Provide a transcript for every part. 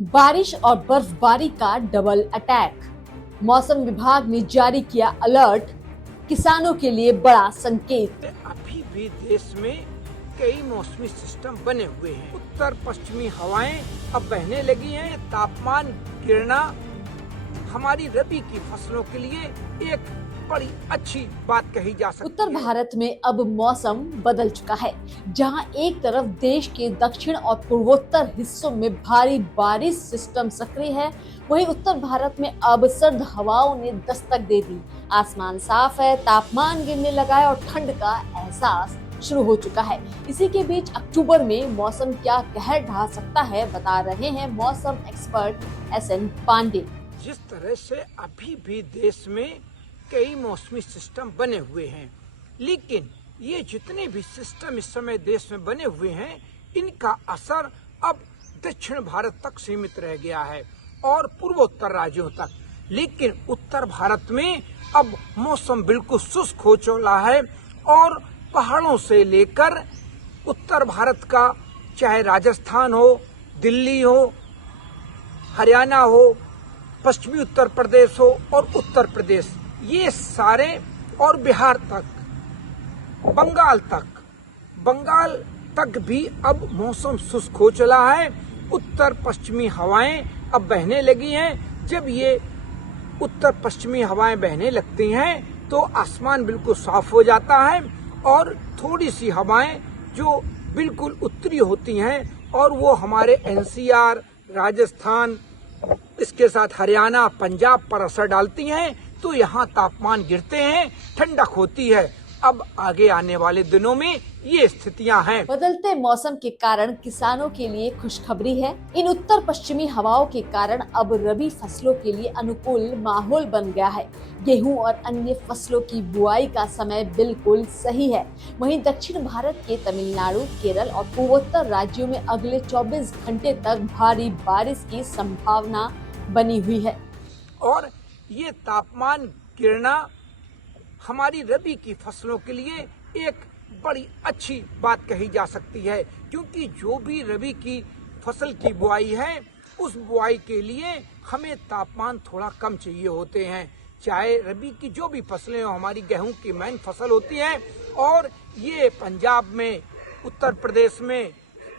बारिश और बर्फबारी का डबल अटैक। मौसम विभाग ने जारी किया अलर्ट। किसानों के लिए बड़ा संकेत। अभी भी देश में कई मौसमी सिस्टम बने हुए हैं। उत्तर पश्चिमी हवाएं अब बहने लगी हैं। तापमान गिरना हमारी रबी की फसलों के लिए एक बड़ी अच्छी बात कही जा सकती है। उत्तर भारत में अब मौसम बदल चुका है। जहां एक तरफ देश के दक्षिण और पूर्वोत्तर हिस्सों में भारी बारिश सिस्टम सक्रिय है, वहीं उत्तर भारत में अब सर्द हवाओं ने दस्तक दे दी। आसमान साफ है, तापमान गिरने लगा है और ठंड का एहसास शुरू हो चुका है। इसी के बीच अक्टूबर में मौसम क्या कहर ढा सकता है, बता रहे हैं मौसम एक्सपर्ट SN पांडे। जिस तरह से अभी भी देश में कई मौसमी सिस्टम बने हुए हैं, लेकिन ये जितने भी सिस्टम इस समय देश में बने हुए हैं, इनका असर अब दक्षिण भारत तक सीमित रह गया है और पूर्वोत्तर राज्यों तक। लेकिन उत्तर भारत में अब मौसम बिल्कुल शुष्क हो चुका है और पहाड़ों से लेकर उत्तर भारत का, चाहे राजस्थान हो, दिल्ली हो, हरियाणा हो, पश्चिमी उत्तर प्रदेश हो और उत्तर प्रदेश, ये सारे और बिहार तक, बंगाल तक भी अब मौसम शुष्क हो चला है। उत्तर पश्चिमी हवाएं अब बहने लगी हैं। जब ये उत्तर पश्चिमी हवाएं बहने लगती हैं तो आसमान बिल्कुल साफ हो जाता है और थोड़ी सी हवाएं जो बिल्कुल उत्तरी होती हैं और वो हमारे NCR, राजस्थान, इसके साथ हरियाणा, पंजाब पर असर डालती हैं, तो यहाँ तापमान गिरते हैं, ठंडक होती है। अब आगे आने वाले दिनों में ये स्थितियां हैं। बदलते मौसम के कारण किसानों के लिए खुशखबरी है। इन उत्तर पश्चिमी हवाओं के कारण अब रबी फसलों के लिए अनुकूल माहौल बन गया है। गेहूं और अन्य फसलों की बुआई का समय बिल्कुल सही है। वहीं दक्षिण भारत के तमिलनाडु, केरल और पूर्वोत्तर राज्यों में अगले 24 घंटे तक भारी बारिश की संभावना बनी हुई है। और ये तापमान गिरना हमारी रबी की फसलों के लिए एक बड़ी अच्छी बात कही जा सकती है, क्योंकि जो भी रबी की फसल की बुआई है, उस बुआई के लिए हमें तापमान थोड़ा कम चाहिए होते हैं। चाहे रबी की जो भी फसलें हो, हमारी गेहूं की मेन फसल होती है और ये पंजाब में, उत्तर प्रदेश में,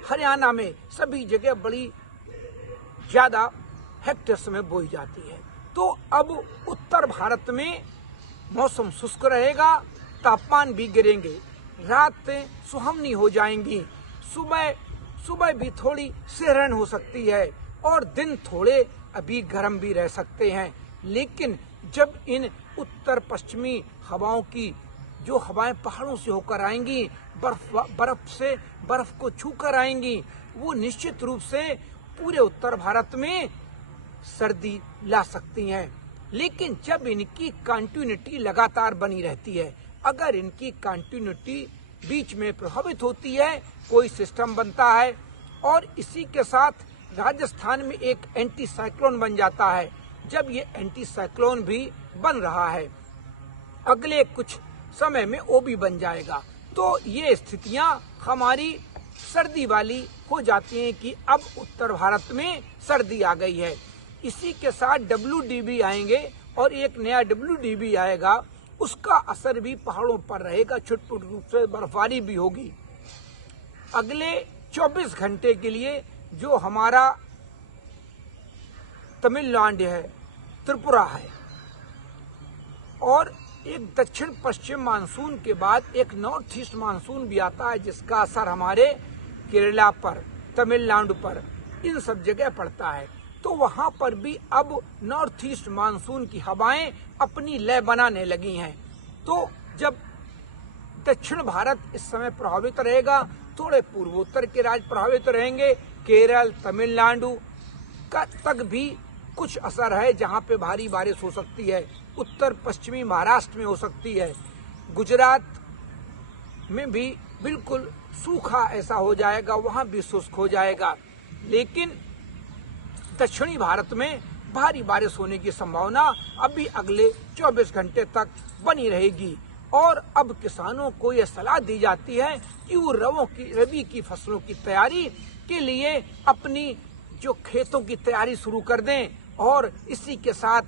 हरियाणा में सभी जगह बड़ी ज्यादा हेक्टेयर्स में बोई जाती है। तो अब उत्तर भारत में मौसम शुष्क रहेगा, तापमान भी गिरेंगे, रातें सुहावनी हो जाएंगी, सुबह भी थोड़ी सिहरन हो सकती है और दिन थोड़े अभी गर्म भी रह सकते हैं। लेकिन जब इन उत्तर पश्चिमी हवाओं की जो हवाएं पहाड़ों से होकर आएंगी, बर्फ को छूकर आएंगी, वो निश्चित रूप से पूरे उत्तर भारत में सर्दी ला सकती हैं। लेकिन जब इनकी कंटिन्यूटी लगातार बनी रहती है, अगर इनकी कंटिन्यूटी बीच में प्रभावित होती है, कोई सिस्टम बनता है और इसी के साथ राजस्थान में एक एंटी साइक्लोन बन जाता है, जब ये एंटी साइक्लोन भी बन रहा है, अगले कुछ समय में वो भी बन जाएगा, तो ये स्थितियां हमारी सर्दी वाली हो जाती हैं कि अब उत्तर भारत में सर्दी आ गई है। इसी के साथ WDB आएंगे और एक नया WDB आएगा, उसका असर भी पहाड़ों पर रहेगा, छुटपुट रूप से बर्फबारी भी होगी। अगले 24 घंटे के लिए जो हमारा तमिलनाडु है, त्रिपुरा है और एक दक्षिण पश्चिम मानसून के बाद एक नॉर्थ ईस्ट मानसून भी आता है, जिसका असर हमारे केरला पर, तमिलनाडु पर, इन सब जगह पड़ता है। तो वहां पर भी अब नॉर्थ ईस्ट मानसून की हवाएं अपनी लय बनाने लगी हैं। तो जब दक्षिण भारत इस समय प्रभावित रहेगा, थोड़े पूर्वोत्तर के राज्य प्रभावित रहेंगे, केरल, तमिलनाडु का तक भी कुछ असर है, जहां पे भारी बारिश हो सकती है। उत्तर पश्चिमी महाराष्ट्र में हो सकती है, गुजरात में भी बिल्कुल सूखा ऐसा हो जाएगा, वहां भी शुष्क हो जाएगा। लेकिन दक्षिणी भारत में भारी बारिश होने की संभावना अभी अगले 24 घंटे तक बनी रहेगी और अब किसानों को यह सलाह दी जाती है कि वो रबी की फसलों की तैयारी के लिए अपनी जो खेतों की तैयारी शुरू कर दें और इसी के साथ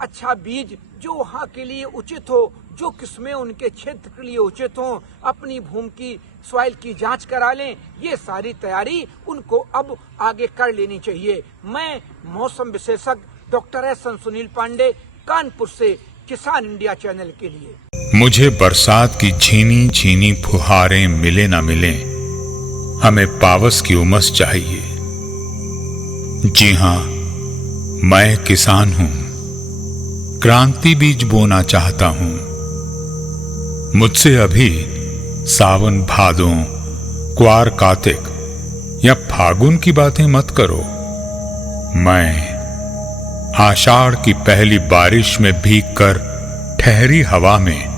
अच्छा बीज जो वहाँ के लिए उचित हो, जो किस्में उनके क्षेत्र के लिए उचित हो, अपनी भूमि की सॉइल की जांच करा लें। ये सारी तैयारी उनको अब आगे कर लेनी चाहिए। मैं मौसम विशेषज्ञ डॉक्टर एस सुनील पांडे, कानपुर से किसान इंडिया चैनल के लिए। मुझे बरसात की झीनी झीनी फुहारें मिले ना मिले, हमें पावस की उमस चाहिए। जी हां, मैं किसान हूं, क्रांति बीज बोना चाहता हूं। मुझसे अभी सावन भादों, क्वार कार्तिक या फागुन की बातें मत करो। मैं आषाढ़ की पहली बारिश में भीगकर ठहरी हवा में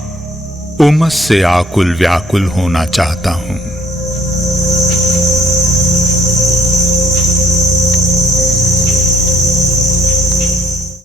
उमस से आकुल व्याकुल होना चाहता हूं।